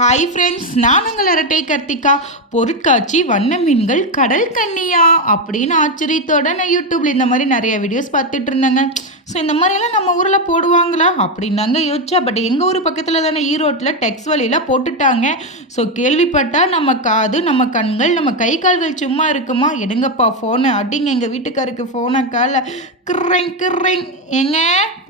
Hi friends, நான் உங்கள் அரட்டை கர்த்திகா. பொருட்காட்சி வண்ண மீன்கள் கடல் கன்னியா அப்படின்னு ஆச்சரியத்தோட நான் யூடியூப்ல இந்த மாதிரி நிறைய வீடியோஸ் பார்த்துட்டு இருந்தேங்க. ஸோ இந்த மாதிரியெல்லாம் நம்ம ஊரில் போடுவாங்களா அப்படின்னாங்க யோசிச்சா. பட் எங்கள் ஊர் பக்கத்தில் தானே ஈரோட்டில் டெக்ஸ் வழியில் போட்டுட்டாங்க. ஸோ கேள்விப்பட்டால் நம்ம காது, நம்ம கண்கள், நம்ம கை கால்கள் சும்மா இருக்குமா? எடுங்கப்பா ஃபோனை, அடிங்க எங்கள் வீட்டுக்காருக்கு ஃபோனை காலை கிர்ரிங் கிர்ரிங். எங்க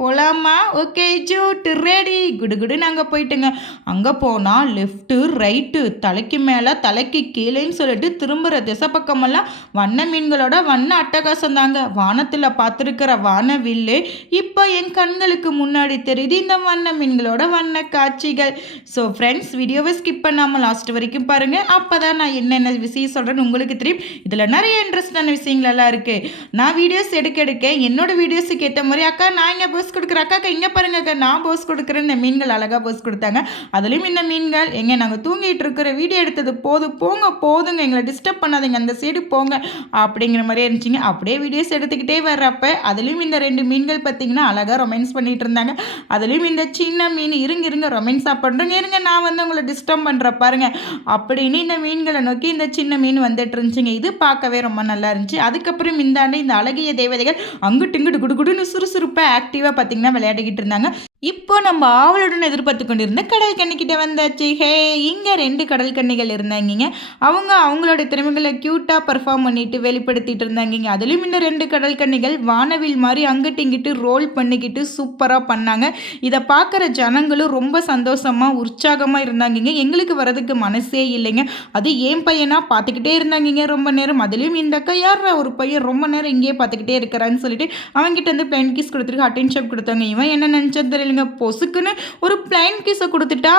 போகலாமா? ஓகே ஜூட் ரெடி. குடு நாங்கள் போயிட்டுங்க. அங்கே போனால் லெஃப்ட்டு ரைட்டு, தலைக்கு மேலே தலைக்கு கீழேன்னு சொல்லிட்டு திரும்புகிற திசை பக்கமெல்லாம் வண்ண மீன்களோட வண்ண அட்டகாசம் தாங்க. வானத்தில் பார்த்துருக்கிற வானவில்லு இப்போ என் கண்களுக்கு முன்னாடி தெரியுது. இந்த வண்ண மீன்களோட வண்ண காட்சிகள். ஸோ ஃப்ரெண்ட்ஸ், வீடியோவை ஸ்கிப் பண்ணாமல் லாஸ்ட் வரைக்கும் பாருங்கள். அப்போ தான் நான் என்னென்ன விஷயம் சொல்கிறேன்னு உங்களுக்கு தெரியும். இதில் நிறைய இன்ட்ரெஸ்டான விஷயங்களெல்லாம் இருக்குது. நான் வீடியோஸ் எடுக்க என்னோட வீடியோஸுக்கு ஏற்ற மாதிரி அக்கா நான் இங்கே போஸ் கொடுக்குறேன், அக்கா இங்கே பாருங்க அக்கா நான் போஸ் கொடுக்குறேன். இந்த மீன்கள் அழகாக போஸ் கொடுத்தாங்க. அதுலேயும் இந்த மீன்கள் எங்கே நாங்கள் தூங்கிட்டு இருக்கிற வீடியோ எடுத்தது போதுங்க, எங்களை டிஸ்டர்ப் பண்ணாதீங்க, அந்த சைடு போங்க அப்படிங்கிற மாதிரியே இருந்துச்சுங்க. அப்படியே வீடியோஸ் எடுத்துக்கிட்டே வர்றப்ப அதுலேயும் இந்த 2 மீன்கள் பார்த்தீங்கன்னா அழகாக ரொமான்ஸ் பண்ணிட்டு இருந்தாங்க. அதுலேயும் இந்த சின்ன மீன் இருங்க ரொமான்ஸாக பண்ணுறேங்க, இருங்க நான் வந்து உங்களை டிஸ்டர்ப் பண்ணுற பாருங்க அப்படின்னு இந்த மீன்களை நோக்கி இந்த சின்ன மீன் வந்துட்டு இருந்துச்சுங்க. இது பார்க்கவே ரொம்ப நல்லா இருந்துச்சு. அதுக்கப்புறம் இந்த ஆண்டு இந்த அழகிய தேவதைகள் அங்கிட்டு இங்கிட்டு குடுன்னு சுறுசுறுப்பாக ஆக்டிவாக பார்த்தீங்கன்னா விளையாடிக்கிட்டு இருந்தாங்க. இப்போ நம்ம ஆவலுடன் எதிர்பார்த்து கொண்டிருந்த கடல் கன்னிக்கிட்ட வந்தாச்சு. இங்கே 2 கடல் கன்னிகள் இருந்தாங்க. அவங்களோட திறமைகளை க்யூட்டாக பர்ஃபார்ம் பண்ணிட்டு வெளிப்படுத்திட்டு இருந்தாங்க. அதுலேயும் இந்த 2 கடல் கன்னிகள் வானவில் மாதிரி அங்கிட்டு இங்கிட்டு ரோல் பண்ணிக்கிட்டு சூப்பராக பண்ணாங்க. இதை பார்க்குற ஜனங்களும் ரொம்ப சந்தோஷமாக உற்சாகமாக இருந்தாங்க. எங்களுக்கு வரதுக்கு மனசே இல்லைங்க. அது ஏன் பையனாக பார்த்துக்கிட்டே இருந்தாங்க ரொம்ப நேரம். அதுலேயும் இந்த அக்கா யாரா ஒரு பையன் ரொம்ப நேரம் இங்கேயே பார்த்துக்கிட்டே இருக்கிறான்னு சொல்லிட்டு அவங்ககிட்ட வந்து பிளைன் கிஸ் கொடுத்துருக்கு, அட்டென்ஷன் கொடுத்தாங்க. இவன் என்ன நினச்சது தெரியல, பொசுக்குன்னு ஒரு பிளைன் கிஸை கொடுத்துட்டா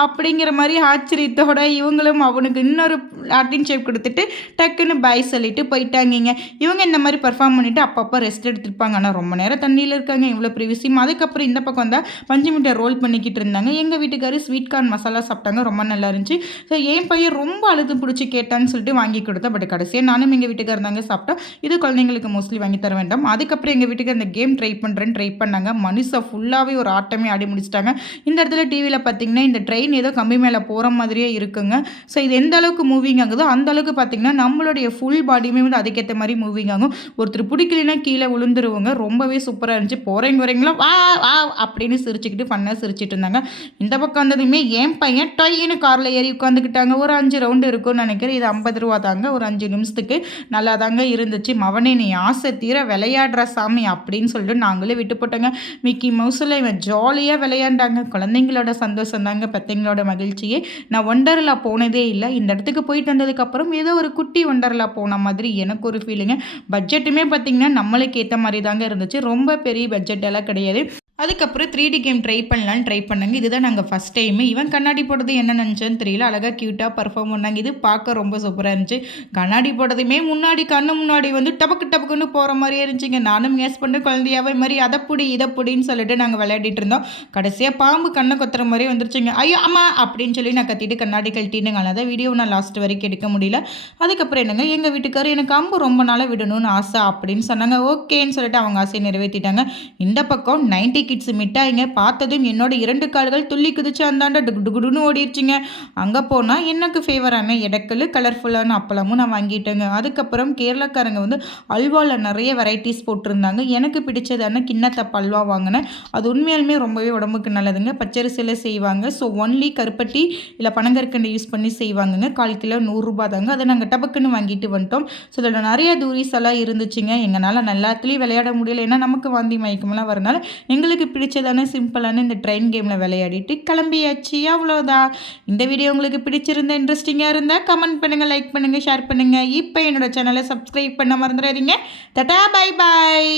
அப்படிங்கிற மாதிரி ஆச்சரியத்தோட இவங்களும் அவனுக்கு இன்னொரு லாட்டின் ஷேப் கொடுத்துட்டு டக்குன்னு பாய் சொல்லிட்டு போயிட்டாங்க. இவங்க இந்த மாதிரி பர்ஃபார்ம் பண்ணிவிட்டு அப்பப்போ ரெஸ்ட் எடுத்துருப்பாங்க. ஆனால் ரொம்ப நேரம் தண்ணியில் இருக்காங்க, இவ்வளோ பெரிய விஷயம். அதுக்கப்புறம் இந்த பக்கம் வந்தால் பஞ்சு மிட்டாய் ரோல் பண்ணிக்கிட்டு இருந்தாங்க. எங்கள் வீட்டுக்காரர் ஸ்வீட் கார்ன் மசாலா சாப்பிட்டாங்க, ரொம்ப நல்லா இருந்துச்சு. ஸோ என் பையன் ரொம்ப அழுது பிடிச்சி கேட்டான்னு சொல்லிட்டு வாங்கி கொடுத்தேன். பட் கடைசியாக நானும் எங்கள் வீட்டுக்காரர் இருந்தாங்க சாப்பிட்டோம். இது குழந்தைங்களுக்கு மோஸ்ட்லி வாங்கி தர வேண்டாம். அதுக்கப்புறம் எங்கள் வீட்டுக்கு அந்த கேம் ட்ரை பண்ணாங்க. மனுஷா ஃபுல்லாகவே ஒரு ஆட்டமே ஆடி முடிச்சிட்டாங்க. இந்த இடத்துல டிவியில் பார்த்தீங்கன்னா இந்த ட்ரெயின் ஏதோ கம்பி மேலே போகிற மாதிரியே இருக்குங்க. ஸோ இது எந்த அளவுக்கு மூவிங் ஆகுதோ அந்த அளவுக்கு பார்த்திங்கன்னா நம்மளுடைய ஃபுல் பாடியுமே வந்து அதுக்கேற்ற மாதிரி மூவிங் ஆகும். ஒருத்தர் பிடிக்கலனா கீழே விழுந்துருவாங்க. ரொம்பவே சூப்பராக இருந்துச்சு. வரீங்களா வா வா அப்படின்னு சிரிச்சிட்டு இருந்தாங்க. இந்த பக்கம் வந்ததுமே என் பையன் டொய்னு காரில் ஏறி உட்காந்துக்கிட்டாங்க. ஒரு 5 ரவுண்டு இருக்கும்னு நினைக்கிறேன். இது 50 ரூபா தாங்க, ஒரு 5 நிமிஷத்துக்கு. நல்லா தாங்க இருந்துச்சு. மவனே நீ ஆசை தீர விளையாடுற சாமி அப்படின்னு சொல்லிட்டு நாங்களே விட்டு போட்டோங்க. மிக்கி மவுஸில் இவன் ஜாலியாக விளையாண்டாங்க. குழந்தைங்களோட சந்தோஷம் தாங்க பெத்தைங்களோட மகிழ்ச்சியே. நான் ஒண்டர்லா போனதே இல்லை. இந்த இடத்துக்கு போயிட்டு வந்ததுக்கப்புறம் ஏதோ ஒரு குட்டி ஒண்டர்லா போன மாதிரி எனக்கு ஒரு ஃபீலிங்க. பட்ஜெட்டுமே பார்த்திங்கன்னா நம்மளுக்கு ஏற்ற மாதிரி தாங்க இருந்துச்சு. ரொம்ப பெரிய பட்ஜெட் எல்லாம் கிடையாது. அதுக்கப்புறம் 3D கேம் ட்ரை பண்ணாங்க. இதுதான் நாங்கள் ஃபஸ்ட் டைமு. இவன் கண்ணாடி போடுறது என்ன நினச்சேன்னு தெரியல, அழகாக க்யூட்டாக பர்ஃபார்ம் பண்ணாங்க. இது பார்க்க ரொம்ப சூப்பராக இருந்துச்சு. கண்ணாடி போடுறதுமே கண்ணு முன்னாடி வந்து டபக்குன்னு போகிற மாதிரியே இருந்துச்சுங்க. நானும் கேஸ் பண்ண குழந்தையாவே மாதிரி இதை புடின்னு சொல்லிட்டு நாங்கள் விளையாடிட்டு இருந்தோம். கடைசியாக பாம்பு கண்ணை கொத்துற மாதிரியே வந்துருச்சுங்க. ஐயோ அம்மா அப்படின்னு சொல்லி நான் கத்திட்டு கண்ணாடி கழட்டினுங்க. அதான் வீடியோ நான் லாஸ்ட் வரைக்கும் எடுக்க முடியல. அதுக்கப்புறம் என்னங்க எங்கள் வீட்டுக்காரர் எனக்கு அம்பு ரொம்ப நாளாக விடணும்னு ஆசை அப்படின்னு சொன்னாங்க. ஓகேன்னு சொல்லிட்டு அவங்க ஆசையை நிறைவேற்றிட்டாங்க. இந்த பக்கம் 90 கிட்ஸ் மிட்டாய்ங்க. பார்த்ததும் என்னோட 2 கால்கள் துள்ளி குதிச்சு அந்தாண்ட டுகுடுன்னு ஓடிடுச்சுங்க. அங்கே போனால் எனக்கு ஃபேவரான எடக்கல் கலர்ஃபுல்லான அப்பளமும் நான் வாங்கிட்டேங்க. அதுக்கப்புறம் கேரளாக்காரங்க வந்து அல்வாவில் நிறைய வெரைட்டிஸ் போட்டிருந்தாங்க. எனக்கு பிடிச்சதான கிண்ணத்தப்ப அல்வா வாங்கினேன். அது உண்மையாலுமே ரொம்பவே உடம்புக்கு நல்லதுங்க. பச்சரிசியில் செய்வாங்க. ஸோ ஒன்லி கருப்பட்டி இல்லை பனங்கற்கண்டு யூஸ் பண்ணி செய்வாங்கங்க. 1/4 கிலோ 100 ரூபா தாங்க. அதை நாங்கள் டபக்குன்னு வாங்கிட்டு வந்துட்டோம். ஸோ அதில் நிறைய தூரிஸ் எல்லாம் இருந்துச்சுங்க. எங்களால் எல்லாத்துலேயும் விளையாட முடியல, ஏன்னா நமக்கு வாந்தி மயக்கமெல்லாம் வரனால எங்களுக்கு பிடிச்சதான சிம்பிளான இந்த ட்ரெயின் கேமில் விளையாடிட்டு கிளம்பியாச்சு. அவ்வளோதான். இந்த வீடியோ உங்களுக்கு பிடிச்சிருந்தா இன்ட்ரெஸ்டிங்காக இருந்தால் கமெண்ட் பண்ணுங்கள், லைக் பண்ணுங்கள், ஷேர் பண்ணுங்கள். இப்போ என்னோட சேனலை சப்ஸ்கிரைப் பண்ண மறந்துடாதீங்க. Tata, bye bye.